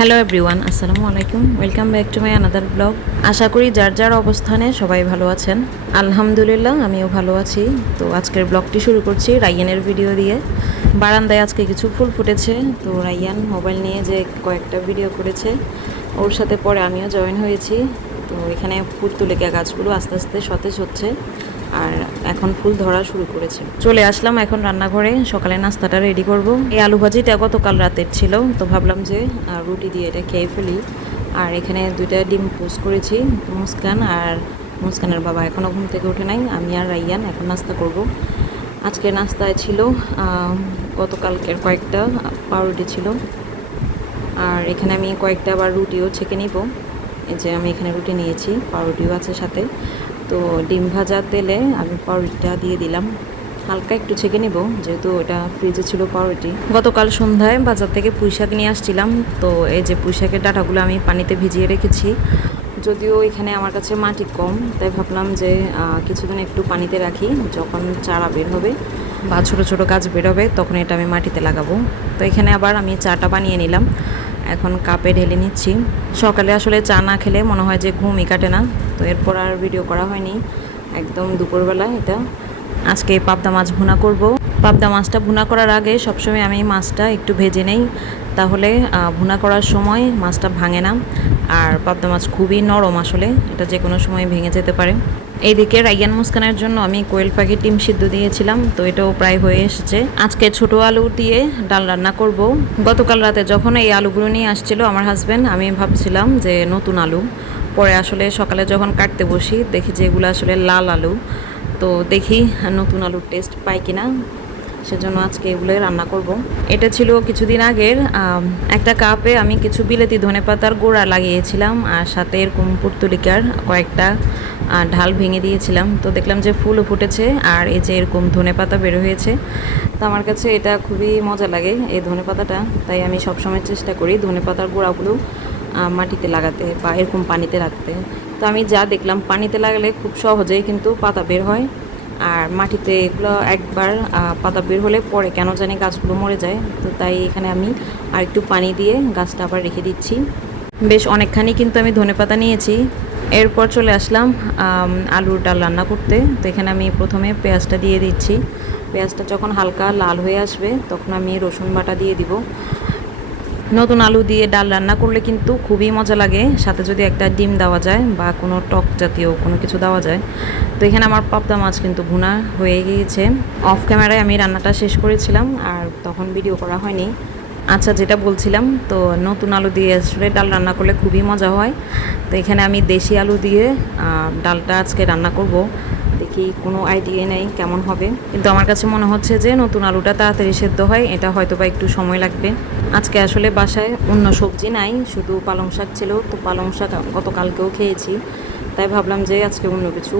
Hello everyone, আসসালামু আলাইকুম। Welcome back to my another blog. আশা করি যার যার অবস্থানে সবাই ভালো আছেন। আলহামদুলিল্লাহ আমিও ভালো আছি। তো আজকের ব্লগটি শুরু করছি রাইয়ানের ভিডিও দিয়ে। বারান্দায় আজকে কিছু ফুল ফুটেছে, তো রাইয়ান মোবাইল নিয়ে যে কয়েকটা ভিডিও করেছে, ওর সাথে পরে আমিও জয়েন হয়েছি। তো এখানে পুর্তুলিকা গাছগুলো আস্তে আস্তে সতেজ হচ্ছে আর এখন ফুল ধরা শুরু করেছে। চলে আসলাম এখন রান্নাঘরে, সকালে নাস্তাটা রেডি করব। এই আলু ভাজিটা গতকাল রাতের ছিল, তো ভাবলাম যে রুটি দিয়ে এটা খেয়ে ফেলি। আর এখানে দুইটা ডিম পোস্ট করেছি, মুস্কান আর মুস্কানের বাবা এখনও ঘুম থেকে উঠে নাই। আমি আর রাইয়ান এখন নাস্তা করব। আজকের নাস্তায় ছিল গতকালকের কয়েকটা পাউরুটি ছিল, আর এখানে আমি কয়েকটা আবার রুটিও ছেঁকে নিব। এই যে আমি এখানে রুটি নিয়েছি, পাউরুটিও আছে সাথে। তো ডিম ভাজা তেলে আমি পাউরুটিটা দিয়ে দিলাম, হালকা একটু ছেঁকে নিব যেহেতু এটা ফ্রিজে ছিল পাউরুটি। গতকাল সন্ধ্যায় বাজার থেকে পুঁইশাক নিয়ে আসছিলাম, তো এই যে পুঁইশাকের ডাঁটাগুলো আমি পানিতে ভিজিয়ে রেখেছি। যদিও এখানে আমার কাছে মাটি কম, তাই ভাবলাম যে কিছুদিন একটু পানিতে রাখি, যখন চারা বের হবে বা ছোটো ছোটো গাছ বেরোবে তখন এটা আমি মাটিতে লাগাবো। তো এখানে আবার আমি চাটা বানিয়ে নিলাম, এখন কাপে ঢেলে নিচ্ছি। সকালে আসলে চা না খেলে মনে হয় যে ঘুমই কাটে না, তো এরপর আর ভিডিও করা হয়নি। একদম দুপুরবেলা এটা আজকে পাবদা মাছ ভুনা করব। পাবদা মাছটা ভুনা করার আগে সবসময় আমি মাছটা একটু ভেজে নেই, তাহলে ভুনা করার সময় মাছটা ভাঙে না। আর পাবদা মাছ খুবই নরম, আসলে এটা যে কোনো সময় ভেঙে যেতে পারে। এইদিকে রাইয়ান মুস্কানের জন্য আমি কোয়েল পাখির ডিম সিদ্ধ দিয়েছিলাম, তো এটাও প্রায় হয়ে এসেছে। আজকে ছোট আলু দিয়ে ডাল রান্না করব। গতকাল রাতে যখন এই আলুগুলো নিয়ে আসছিল আমার হাজব্যান্ড, আমি ভাবছিলাম যে নতুন আলু, পরে আসলে সকালে যখন কাটতে বসি দেখি যে এগুলো আসলে লাল আলু। তো দেখি নতুন আলুর টেস্ট পাই কিনা, সেজন্য আজকে এগুলোই রান্না করব। এটা ছিল কিছুদিন আগের। একটা কাপে আমি কিছু বিলেতি ধনেপাতার গোড়া লাগিয়েছিলাম আর সাথে এরকম পুর্তুলিকার কয়েকটা ঢাল ভেঙে দিয়েছিলাম। তো দেখলাম যে ফুলও ফুটেছে আর এই যে এরকম ধনেপাতা বের হয়েছে। তো আমার কাছে এটা খুবই মজা লাগে এই ধনেপাতাটা, তাই আমি সবসময় চেষ্টা করি ধনেপাতার গোড়াগুলো মাটিতে লাগাতে বা এরকম পানিতে রাখতে। তো আমি যা দেখলাম পানিতে লাগালে খুব সহজেই কিন্তু পাতা বের হয়, আর মাটিতে এগুলো একবার পাতা বের হলে পরে কেন জানি গাছগুলো মরে যায়। তো তাই এখানে আমি আর একটু পানি দিয়ে গাছটা আবার রেখে দিচ্ছি। বেশ অনেকখানি কিন্তু আমি ধনেপাতা নিয়েছি। এরপর চলে আসলাম আলুর ডাল রান্না করতে। তো এখানে আমি প্রথমে পেঁয়াজটা দিয়ে দিচ্ছি। পেঁয়াজটা যখন হালকা লাল হয়ে আসবে তখন আমি রসুন বাটা দিয়ে দিব। নতুন আলু দিয়ে ডাল রান্না করলে কিন্তু খুবই মজা লাগে, সাথে যদি একটা ডিম দেওয়া যায় বা কোনো টক জাতীয় কোনো কিছু দেওয়া যায়। তো এখানে আমার পাবদা মাছ কিন্তু ভুনা হয়ে গিয়েছে। অফ ক্যামেরায় আমি রান্নাটা শেষ করেছিলাম আর তখন ভিডিও করা হয়নি। আচ্ছা, যেটা বলছিলাম, তো নতুন আলু দিয়ে আসলে ডাল রান্না করলে খুবই মজা হয়। তো এখানে আমি দেশি আলু দিয়ে ডালটা আজকে রান্না করব। দেখি, কোনো আইডিয়া নেই কেমন হবে, কিন্তু আমার কাছে মনে হচ্ছে যে নতুন আলুটা তাড়াতাড়ি সেদ্ধ হয়, এটা হয়তো বা একটু সময় লাগবে। আজকে আসলে বাসায় অন্য সবজি নাই, শুধু পালং শাক ছিল। তো পালং শাক গতকালকেও খেয়েছি, তাই ভাবলাম যে আজকে অন্য কিছু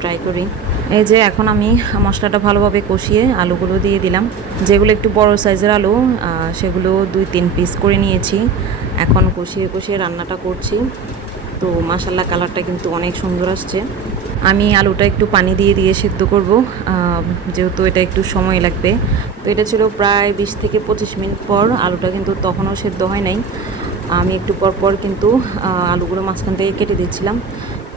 ট্রাই করি। এই যে এখন আমি মশলাটা ভালোভাবে কষিয়ে আলুগুলো দিয়ে দিলাম। যেগুলো একটু বড় সাইজের আলু সেগুলো 2-3 পিস করে নিয়েছি। এখন কষিয়ে কষিয়ে রান্নাটা করছি। তো মাশাল্লাহ কালারটা কিন্তু অনেক সুন্দর আসছে। আমি আলুটা একটু পানি দিয়ে দিয়ে সিদ্ধ করব, যেহেতু এটা একটু সময় লাগবে। তো এটা ছিল প্রায় 20 থেকে 25 মিনিট পর। আলুটা কিন্তু তখনও সেদ্ধ হয় নাই। আমি একটু পর পর কিন্তু আলুগুলো মাঝখান থেকে কেটে দিচ্ছিলাম।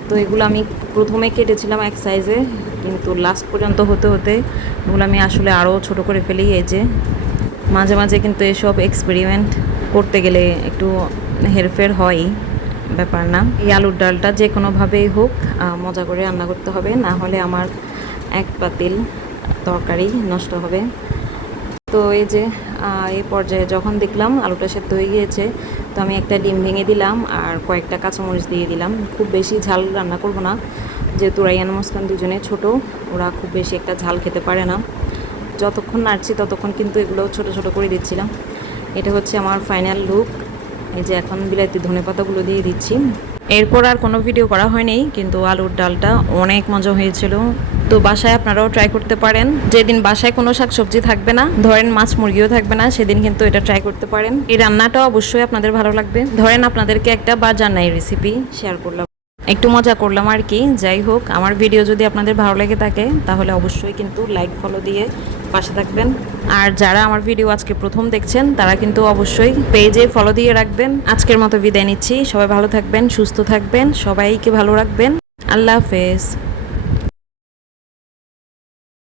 তো এগুলো আমি প্রথমে কেটেছিলাম এক সাইজে, কিন্তু লাস্ট পর্যন্ত হতে হতে এগুলো আমি আসলে আরও ছোট করে ফেলি। এই যে মাঝে মাঝে কিন্তু এসব এক্সপেরিমেন্ট করতে গেলে একটু হেরফের হয়, ব্যাপার না। এই আলুর ডালটা যে কোনোভাবেই হোক মজা করে রান্না করতে হবে, না হলে আমার এক পাতিল তরকারি নষ্ট হবে। তো এই যে এই পর্যায়ে যখন দেখলাম আলুটা সেদ্ধ হয়ে গিয়েছে, তো আমি একটা ডিম ভেঙে দিলাম আর কয়েকটা কাঁচামরিচ দিয়ে দিলাম। খুব বেশি ঝাল রান্না করব না, যেহেতু রাইয়ান মুস্কান দুজনে ছোট, ওরা খুব বেশি একটা ঝাল খেতে পারে না। যতক্ষণ নাড়ছি ততক্ষণ কিন্তু এগুলো ছোট ছোট করে দিচ্ছিলাম। এটা হচ্ছে আমার ফাইনাল লুক। এই যে এখন বিলাতি ধনেপাতাগুলো দিয়ে দিচ্ছি। এরপর আর কোনো ভিডিও করা হয়নি, কিন্তু আলুর ডালটা অনেক মজা হয়েছিল। তো বাসায় আপনারাও ট্রাই করতে পারেন। যেদিন বাসায় কোনো শাকসবজি থাকবে না, ধরেন মাছ মুরগিও থাকবে না, সেদিন কিন্তু এটা ট্রাই করতে পারেন। এই রান্নাটা অবশ্যই আপনাদের ভালো লাগবে। ধরেন আপনাদেরকে একটা বাজার নাই রেসিপি শেয়ার করলাম, একটু মজা করলাম আর কি। যাই হোক, আমার ভিডিও যদি আপনাদের ভালো লেগে থাকে তাহলে অবশ্যই কিন্তু লাইক ফলো দিয়ে পাশে থাকবেন। আর যারা আমার ভিডিও আজকে প্রথম দেখছেন তারা কিন্তু অবশ্যই পেজে ফলো দিয়ে রাখবেন। আজকের মতো বিদায় নিচ্ছি। সবাই ভালো থাকবেন, সুস্থ থাকবেন, সবাইকে ভালো রাখবেন। আল্লাহ হাফেজ।